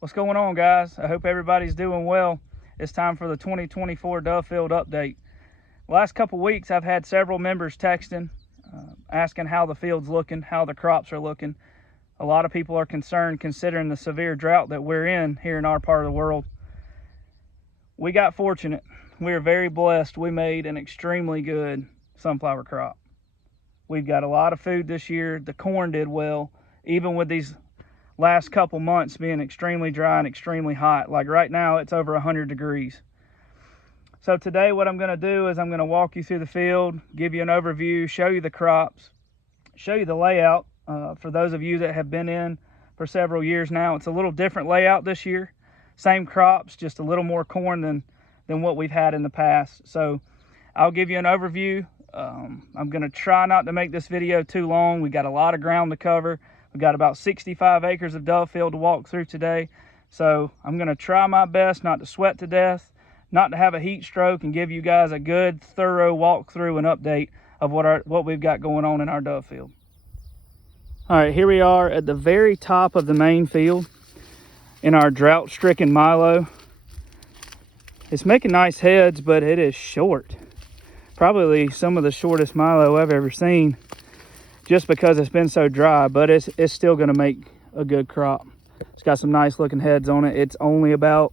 What's going on, guys? I hope everybody's doing well. It's time for the 2024 Dove Field update. Last couple weeks I've had several members texting, asking how the field's looking, how the crops are looking. A lot of people are concerned considering the severe drought that we're in here in our part of the world. We got fortunate. We are very blessed. We made an extremely good sunflower crop. We've got a lot of food this year. The corn did well, even with these last couple months being extremely dry and extremely hot. Like right now it's over 100 degrees. So today what I'm going to do is I'm going to walk you through the field, give you an overview, show you the crops, show you the layout. For those of you that have been in for several years now, it's a little different layout this year. Same crops, just a little more corn than what we've had in the past. So I'll give you an overview. I'm going to try not to make this video too long. We got a lot of ground to cover. We've got about 65 acres of dove field to walk through today. So I'm going to try my best not to sweat to death, not to have a heat stroke, and give you guys a good, thorough walkthrough and update of what we've got going on in our dove field. All right, here we are at the very top of the main field in our drought-stricken Milo. It's making nice heads, but it is short. Probably some of the shortest Milo I've ever seen, just because it's been so dry, but it's still going to make a good crop. It's got some nice looking heads on it. It's only about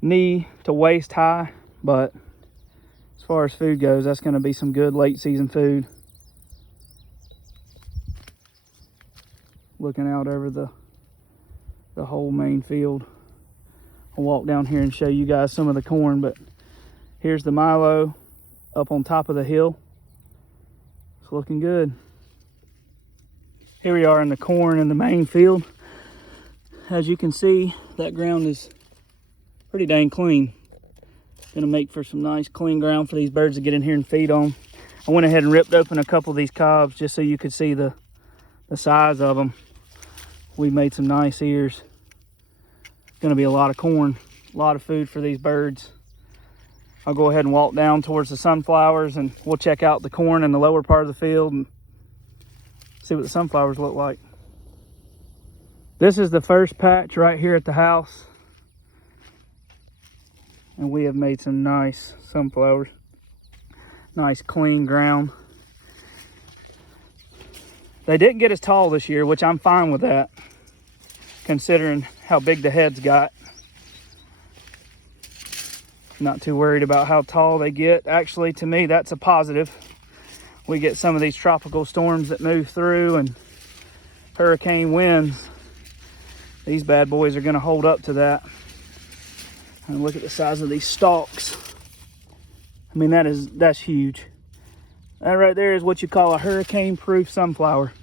knee to waist high, but as far as food goes, that's going to be some good late season food. Looking out over the whole main field. I'll walk down here and show you guys some of the corn, but here's the Milo up on top of the hill. It's looking good. Here we are in the corn in the main field. As you can see, that ground is pretty dang clean. Gonna make for some nice clean ground for these birds to get in here and feed on. I went ahead and ripped open a couple of these cobs just so you could see the size of them. We made some nice ears. Gonna be a lot of corn, a lot of food for these birds. I'll go ahead and walk down towards the sunflowers and we'll check out the corn in the lower part of the field and see what the sunflowers look like. This is the first patch right here at the house. And we have made some nice sunflowers. Nice clean ground. They didn't get as tall this year, which I'm fine with that, considering how big the heads got. Not too worried about how tall they get. Actually, to me, that's a positive. We get some of these tropical storms that move through and hurricane winds. These bad boys are going to hold up to that. And look at the size of these stalks. I mean, that's huge. That right there is what you call a hurricane-proof sunflower.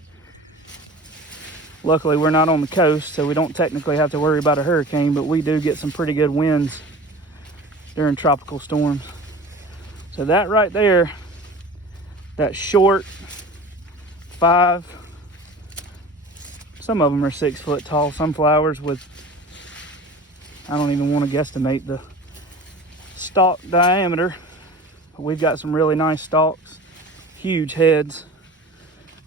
Luckily, we're not on the coast, so we don't technically have to worry about a hurricane, but we do get some pretty good winds during tropical storms. So that right there, that short 5, some of them are 6 foot tall sunflowers with, I don't even want to guesstimate the stalk diameter, but we've got some really nice stalks, huge heads.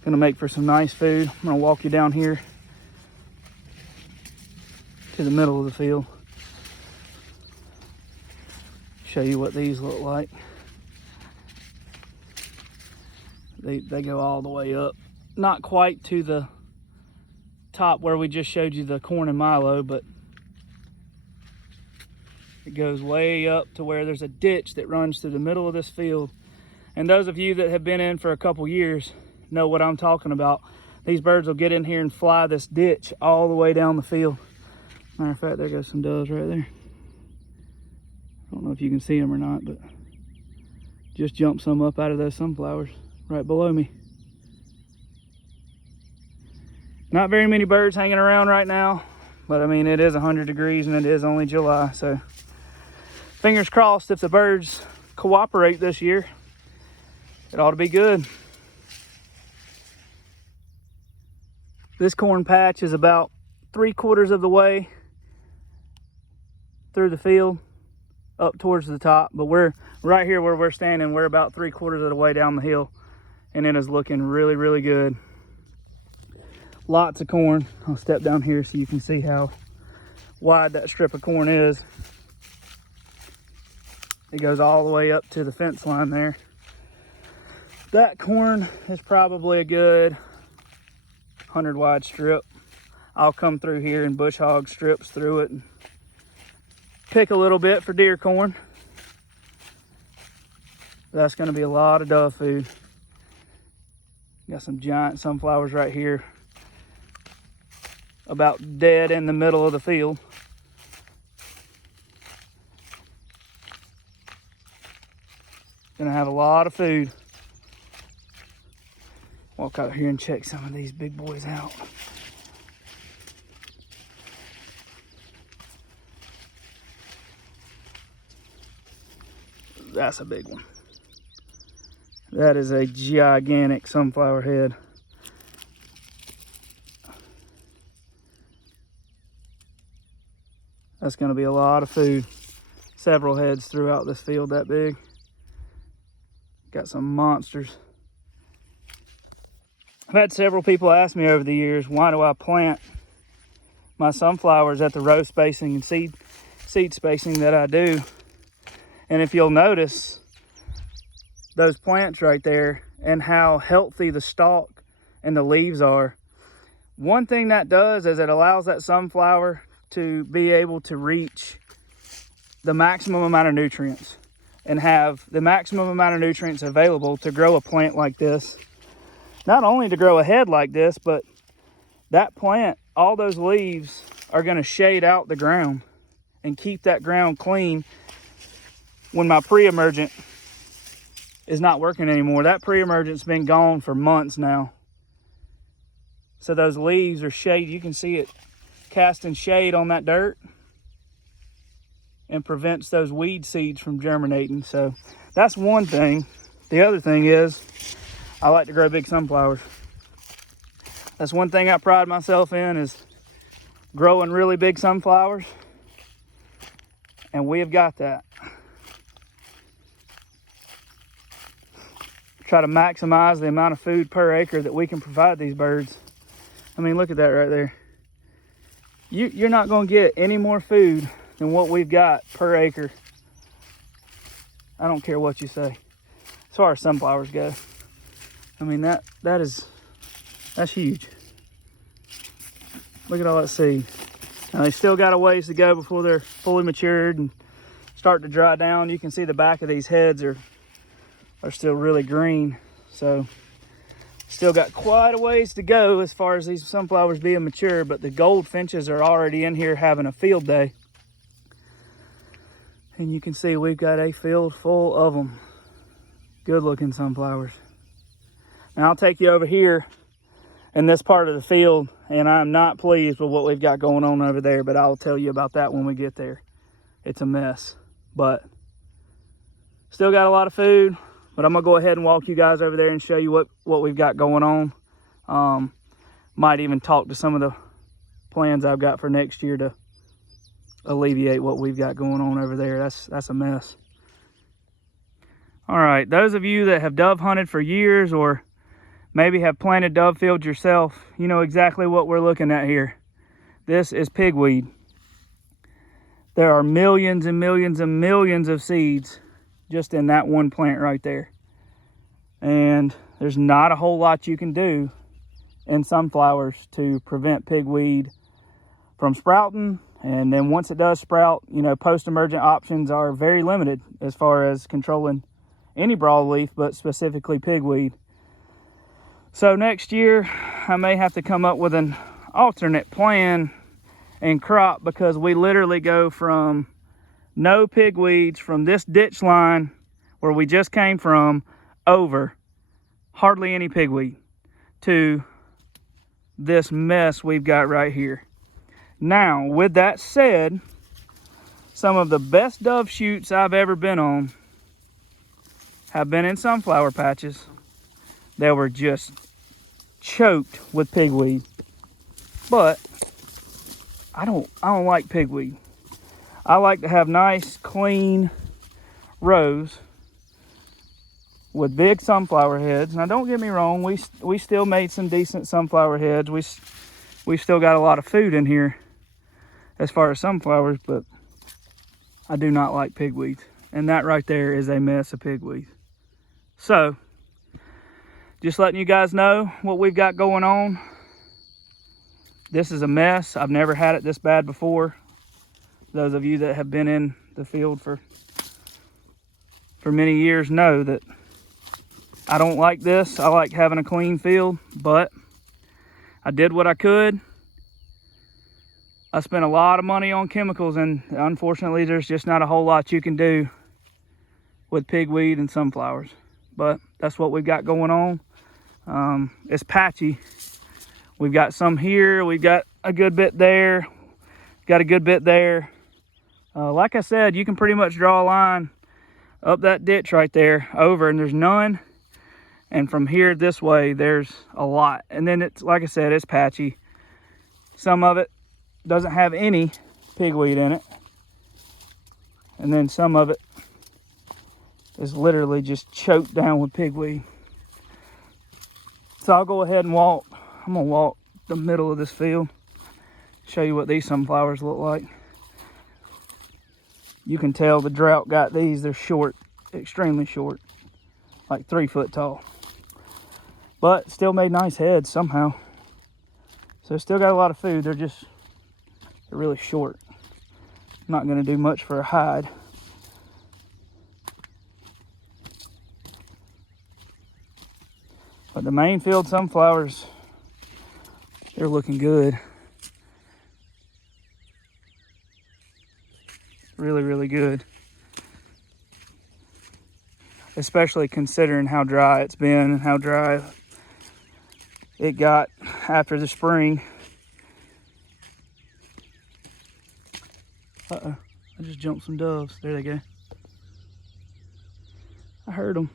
Gonna make for some nice food. I'm gonna walk you down here to the middle of the field. Show you what these look like. They go all the way up. Not quite to the top where we just showed you the corn and Milo, but it goes way up to where there's a ditch that runs through the middle of this field. And those of you that have been in for a couple years know what I'm talking about. These birds will get in here and fly this ditch all the way down the field. Matter of fact, there goes some doves right there. I don't know if you can see them or not, but just jumped some up out of those sunflowers right below me. Not very many birds hanging around right now, but I mean, it is 100 degrees and it is only July, so fingers crossed if the birds cooperate this year, it ought to be good. This corn patch is about 3/4 of the way through the field up towards the top, but we're right here where we're standing. We're about 3/4 of the way down the hill, and it is looking really, really good. Lots of corn. I'll step down here so you can see how wide that strip of corn is. It goes all the way up to the fence line there. That corn is probably a good 100 wide strip. I'll come through here and bush hog strips through it and pick a little bit for deer corn. That's going to be a lot of dove food. Got some giant sunflowers right here, about dead in the middle of the field. Gonna have a lot of food. Walk out here and check some of these big boys out. That's a big one. That is a gigantic sunflower head. That's going to be a lot of food. Several heads throughout this field that big. Got some monsters. I've had several people ask me over the years, why do I plant my sunflowers at the row spacing and seed spacing that I do? And if you'll notice, those plants right there and how healthy the stalk and the leaves are, one thing that does is it allows that sunflower to be able to reach the maximum amount of nutrients and have the maximum amount of nutrients available to grow a plant like this. Not only to grow a head like this, but that plant, all those leaves are going to shade out the ground and keep that ground clean when my pre-emergent is not working anymore. That pre-emergent's been gone for months now. So those leaves are shade. You can see it casting shade on that dirt and prevents those weed seeds from germinating. So that's one thing. The other thing is I like to grow big sunflowers. That's one thing I pride myself in, is growing really big sunflowers. And we have got that. Try to maximize the amount of food per acre that we can provide these birds. I mean, look at that right there. You're not going to get any more food than what we've got per acre. I don't care what you say. As far as sunflowers go. I mean, that's huge. Look at all that seed. Now, they still got a ways to go before they're fully matured and start to dry down. You can see the back of these heads are still really green. So still got quite a ways to go as far as these sunflowers being mature, but the goldfinches are already in here having a field day. And you can see we've got a field full of them. Good looking sunflowers. Now I'll take you over here in this part of the field, and I'm not pleased with what we've got going on over there, but I'll tell you about that when we get there. It's a mess, but still got a lot of food. But I'm gonna go ahead and walk you guys over there and show you what we've got going on. Might even talk to some of the plans I've got for next year to alleviate what we've got going on over there. That's a mess. All right, those of you that have dove hunted for years or maybe have planted dove fields yourself, you know exactly what we're looking at here. This is pigweed. There are millions and millions and millions of seeds just in that one plant right there. And there's not a whole lot you can do in sunflowers to prevent pigweed from sprouting. And then once it does sprout, you know, post-emergent options are very limited as far as controlling any broadleaf, but specifically pigweed. So next year, I may have to come up with an alternate plan and crop, because we literally go from no pigweeds from this ditch line where we just came from over hardly any pigweed to this mess we've got right here. Now, with that said, some of the best dove shoots I've ever been on have been in sunflower patches that were just choked with pigweed. But I don't like pigweed. I like to have nice, clean rows with big sunflower heads. Now, don't get me wrong, we still made some decent sunflower heads. We've still got a lot of food in here as far as sunflowers, but I do not like pigweeds. And that right there is a mess of pigweeds. So, just letting you guys know what we've got going on. This is a mess. I've never had it this bad before. Those of you that have been in the field for many years know that I don't like this. I like having a clean field, but I did what I could. I spent a lot of money on chemicals, and unfortunately there's just not a whole lot you can do with pigweed and sunflowers. But that's what we've got going on. It's patchy. We've got some here, we've got a good bit there, got a good bit there. Like I said, you can pretty much draw a line up that ditch right there over, and there's none. And from here this way, there's a lot. And then it's, like I said, it's patchy. Some of it doesn't have any pigweed in it. And then some of it is literally just choked down with pigweed. So I'll go ahead and walk. I'm gonna walk the middle of this field, show you what these sunflowers look like. You can tell the drought got these. They're short, extremely short, like 3 foot tall. But still made nice heads somehow. So still got a lot of food. They're really short. Not gonna do much for a hide. But the main field sunflowers, they're looking good. Really, really good. Especially considering how dry it's been and how dry it got after the spring. Uh-oh, I just jumped some doves. There they go. I heard them.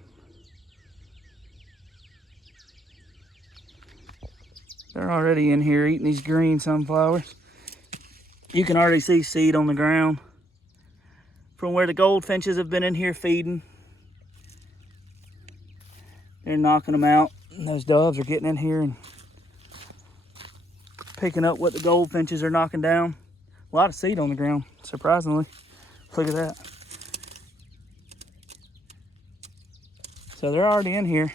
They're already in here eating these green sunflowers. You can already see seed on the ground from where the goldfinches have been in here feeding. They're knocking them out. And those doves are getting in here and picking up what the goldfinches are knocking down. A lot of seed on the ground, surprisingly. Look at that. So they're already in here.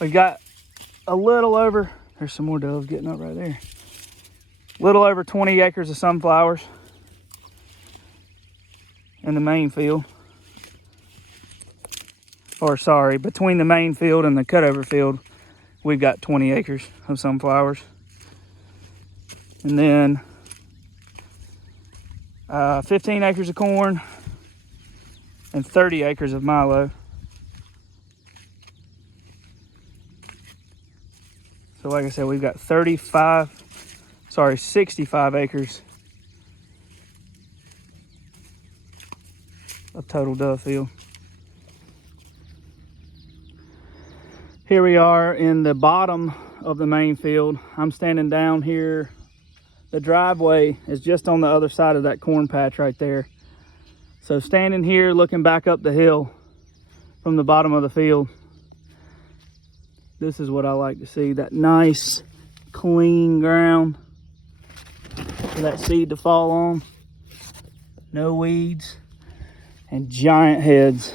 We've got a little over, there's some more doves getting up right there. Little over 20 acres of sunflowers in the main field. Or sorry, between the main field and the cutover field, we've got 20 acres of sunflowers. And then 15 acres of corn and 30 acres of Milo. So like I said, we've got 65 acres of total dove field. Here we are in the bottom of the main field. I'm standing down here. The driveway is just on the other side of that corn patch right there. So standing here looking back up the hill from the bottom of the field, this is what I like to see, that nice clean ground for that seed to fall on. No weeds and giant heads.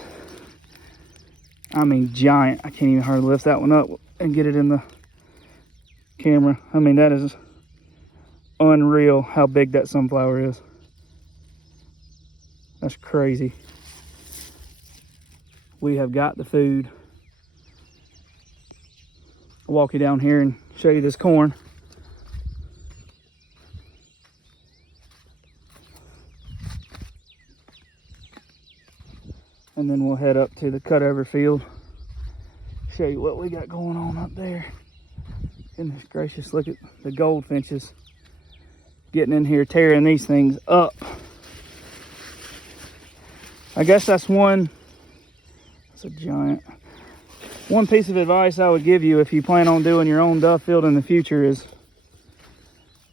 I mean giant. I can't even hardly lift that one up and get it in the camera. I mean, that is unreal how big that sunflower is. That's crazy. We have got the food. I'll walk you down here and show you this corn. And then we'll head up to the cutover field. Show you what we got going on up there. Goodness gracious, look at the goldfinches getting in here, tearing these things up. I guess that's a giant. One piece of advice I would give you if you plan on doing your own dove field in the future is,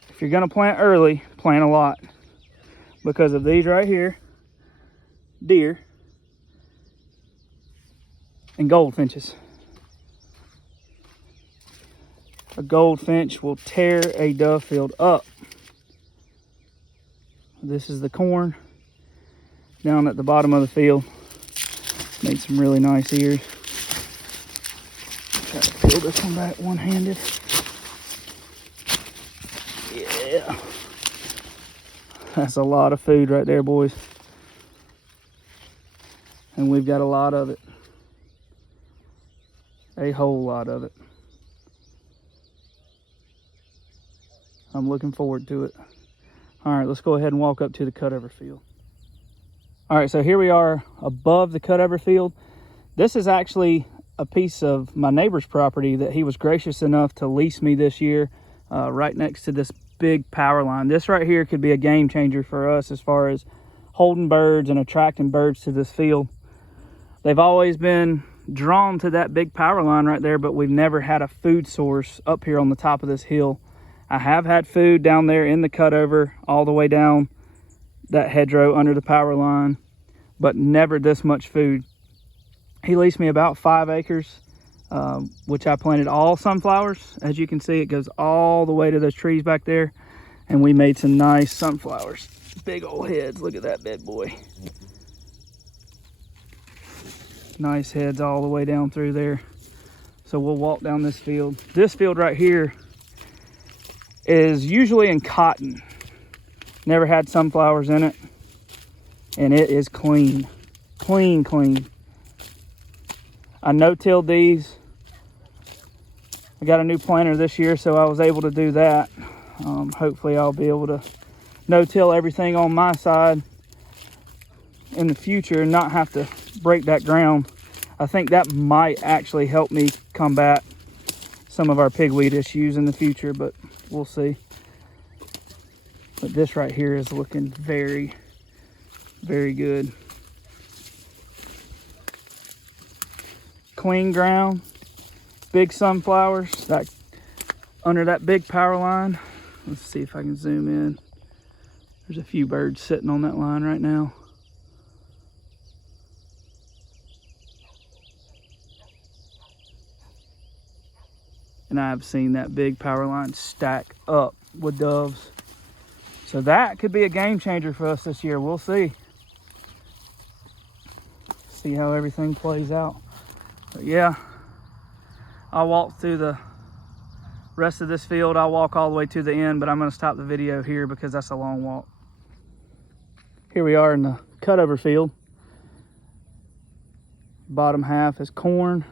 if you're gonna plant early, plant a lot. Because of these right here, deer, and goldfinches. a goldfinch will tear a dove field up. This is the corn down at the bottom of the field. Made some really nice ears. Try to peel this one back one-handed. Yeah. That's a lot of food right there, boys. And we've got a lot of it. A whole lot of it. I'm looking forward to it. All right, let's go ahead and walk up to the cutover field. All right, so here we are above the cutover field. This is actually a piece of my neighbor's property that he was gracious enough to lease me this year, right next to this big power line. This right here could be a game changer for us as far as holding birds and attracting birds to this field. They've always been drawn to that big power line right there, but we've never had a food source up here on the top of this hill. I have had food down there in the cutover all the way down that hedgerow under the power line, but never this much food. He leased me about 5 acres, which I planted all sunflowers. As you can see, it goes all the way to those trees back there, and we made some nice sunflowers. Big old heads. Look at that big boy. Nice heads all the way down through there. So we'll walk down this field. This field right here is usually in cotton. Never had sunflowers in it, and it is clean. Clean. I no-tilled these. I got a new planter this year, so I was able to do that. Hopefully I'll be able to no-till everything on my side in the future and not have to break that ground. I think that might actually help me combat some of our pigweed issues in the future, but we'll see. But this right here is looking very, very good. Clean ground, big sunflowers that under that big power line. Let's see if I can zoom in. There's a few birds sitting on that line right now. And I've seen that big power line stack up with doves. So that could be a game changer for us this year. We'll see. See how everything plays out. But yeah, I'll walk through the rest of this field. I'll walk all the way to the end, but I'm gonna stop the video here because that's a long walk. Here we are in the cutover field. Bottom half is corn.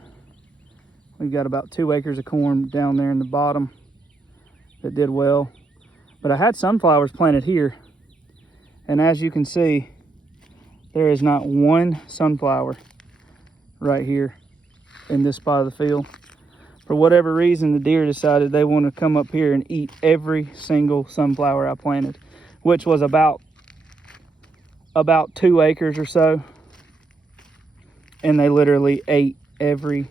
We've got about 2 acres of corn down there in the bottom that did well. But I had sunflowers planted here. And as you can see, there is not one sunflower right here in this spot of the field. For whatever reason, the deer decided they want to come up here and eat every single sunflower I planted, which was about 2 acres or so. And they literally ate every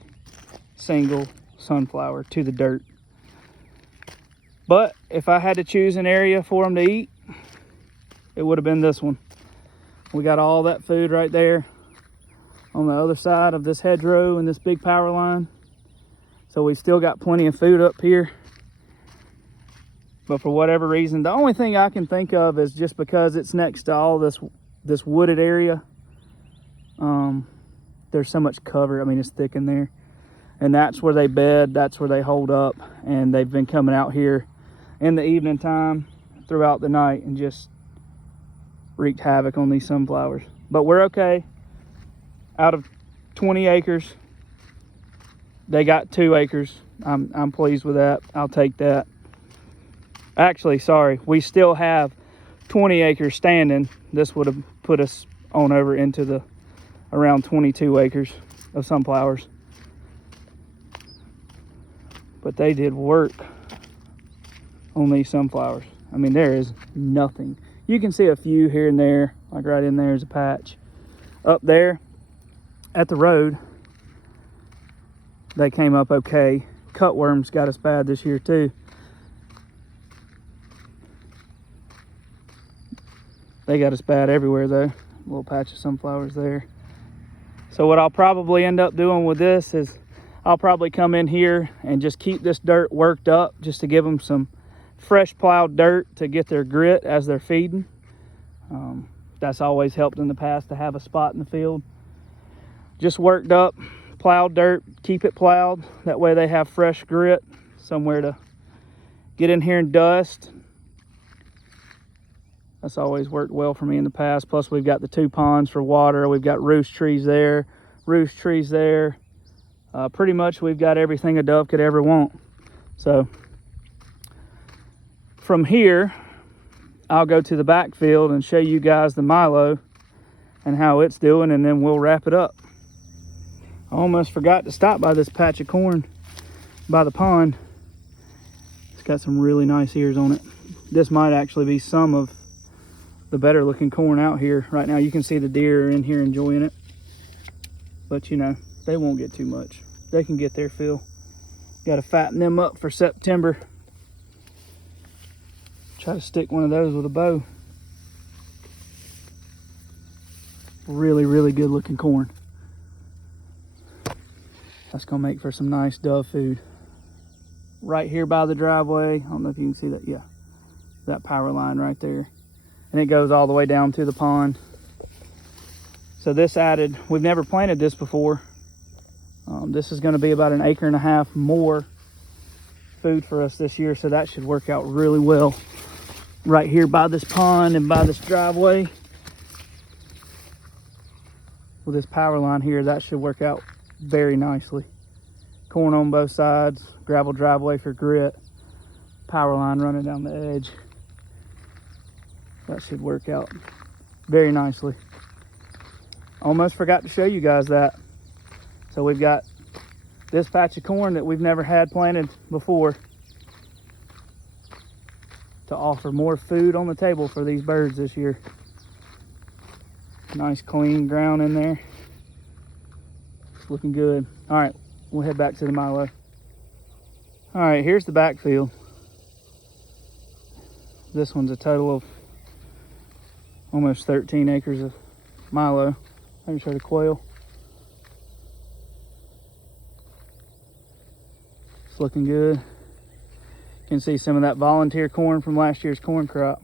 single sunflower to the dirt. But if I had to choose an area for them to eat, it would have been this one. We got all that food right there on the other side of this hedgerow and this big power line. So we've still got plenty of food up here. But for whatever reason, the only thing I can think of is just because it's next to all this wooded area, there's so much cover. I mean, it's thick in there. And that's where they bed, that's where they hold up. And they've been coming out here in the evening time throughout the night and just wreaked havoc on these sunflowers. But we're okay. Out of 20 acres, they got 2 acres. I'm pleased with that. I'll take that. Actually, sorry, we still have 20 acres standing. This would have put us on over into the around 22 acres of sunflowers. But they did work on these sunflowers. I mean, there is nothing. You can see a few here and there, like right in there is a patch. Up there at the road, they came up okay. Cutworms got us bad this year too. They got us bad everywhere though. A little patch of sunflowers there. So what I'll probably end up doing with this is I'll probably come in here and just keep this dirt worked up just to give them some fresh plowed dirt to get their grit as they're feeding. That's always helped in the past, to have a spot in the field just worked up, plowed dirt, keep it plowed. That way they have fresh grit, somewhere to get in here and dust. That's always worked well for me in the past. Plus we've got the 2 ponds for water. We've got roost trees there, roost trees there. Pretty much we've got everything a dove could ever want. So from here, I'll go to the backfield and show you guys the Milo and how it's doing, and then we'll wrap it up. I almost forgot to stop by this patch of corn by the pond. It's got some really nice ears on it. This might actually be some of the better looking corn out here right now. You can see the deer are in here enjoying it, but you know, they won't get too much. They can get their fill. Got to fatten them up for September. Try to stick one of those with a bow. Really, really good looking corn. That's gonna make for some nice dove food. Right here by the driveway, I don't know if you can see that, yeah, that power line right there. And it goes all the way down to the pond. So this added, we've never planted this before. This is gonna be about 1.5 acres more food for us this year, so that should work out really well. Right here by this pond and by this driveway. With this power line here, that should work out very nicely. Corn on both sides, gravel driveway for grit, power line running down the edge. That should work out very nicely. Almost forgot to show you guys that. So we've got this patch of corn that we've never had planted before to offer more food on the table for these birds this year. Nice clean ground in there. It's looking good. All right, we'll head back to the Milo. All right, here's the backfield. This one's a total of almost 13 acres of Milo. Let me show the quail. It's looking good. You can see some of that volunteer corn from last year's corn crop.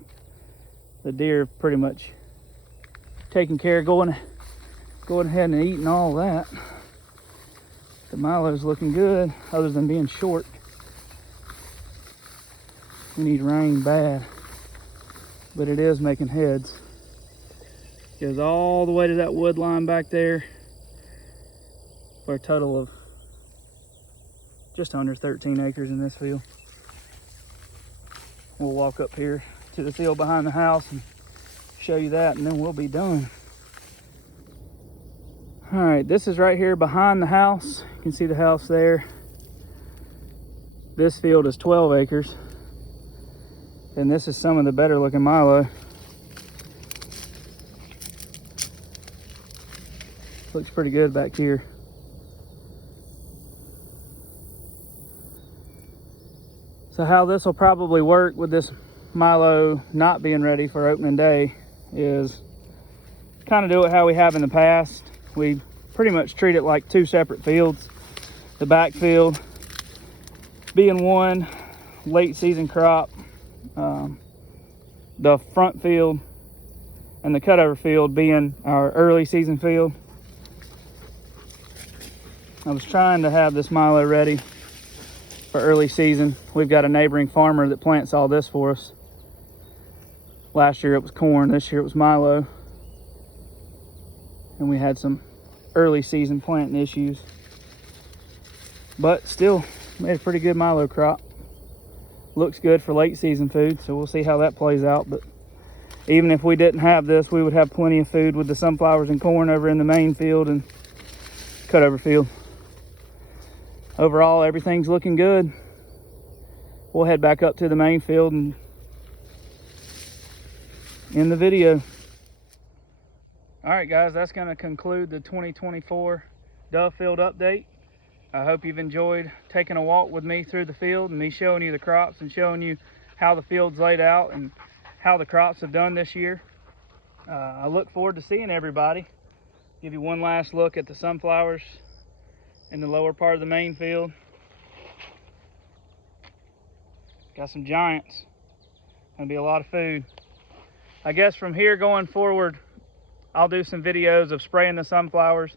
The deer have pretty much taking care of going ahead and eating all that. The Milo's looking good, other than being short. We need rain bad, but it is making heads. Goes all the way to that wood line back there for a total of just under 13 acres in this field. We'll walk up here to the field behind the house and show you that, and then we'll be done. All right, this is right here behind the house. You can see the house there. This field is 12 acres. And this is some of the better looking Milo. Looks pretty good back here. So how this will probably work with this Milo not being ready for opening day is kind of do it how we have in the past. We pretty much treat it like 2 separate fields. The backfield being one late season crop, the front field and the cutover field being our early season field. I was trying to have this Milo ready for early season. We've got a neighboring farmer that plants all this for us. Last year it was corn, this year it was Milo. And we had some early season planting issues. But still made a pretty good Milo crop. Looks good for late season food, so we'll see how that plays out. But even if we didn't have this, we would have plenty of food with the sunflowers and corn over in the main field and cutover field. Overall, everything's looking good. We'll head back up to the main field and end the video. All right, guys, that's going to conclude the 2024 dove field update. I hope you've enjoyed taking a walk with me through the field and me showing you the crops and showing you how the field's laid out and how the crops have done this year. I look forward to seeing everybody. Give you one last look at the sunflowers in the lower part of the main field. Got some giants. Gonna be a lot of food. I guess from here going forward, I'll do some videos of spraying the sunflowers.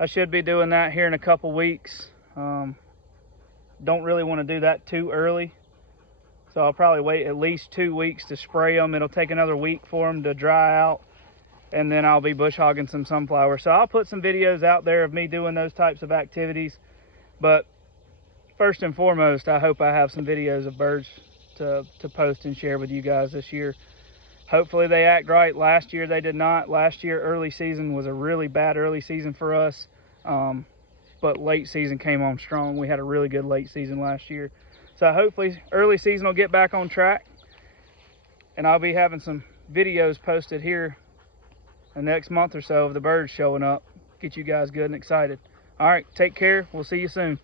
I should be doing that here in a couple weeks. Don't really want to do that too early, so I'll probably wait at least 2 weeks to spray them. It'll take another week for them to dry out, and then I'll be bush hogging some sunflowers. So I'll put some videos out there of me doing those types of activities. But first and foremost, I hope I have some videos of birds to post and share with you guys this year. Hopefully they act right. Last year they did not. Last year early season was a really bad early season for us, but late season came on strong. We had a really good late season last year. So hopefully early season will get back on track, and I'll be having some videos posted here the next month or so of the birds showing up. Get you guys good and excited. All right, take care. We'll see you soon.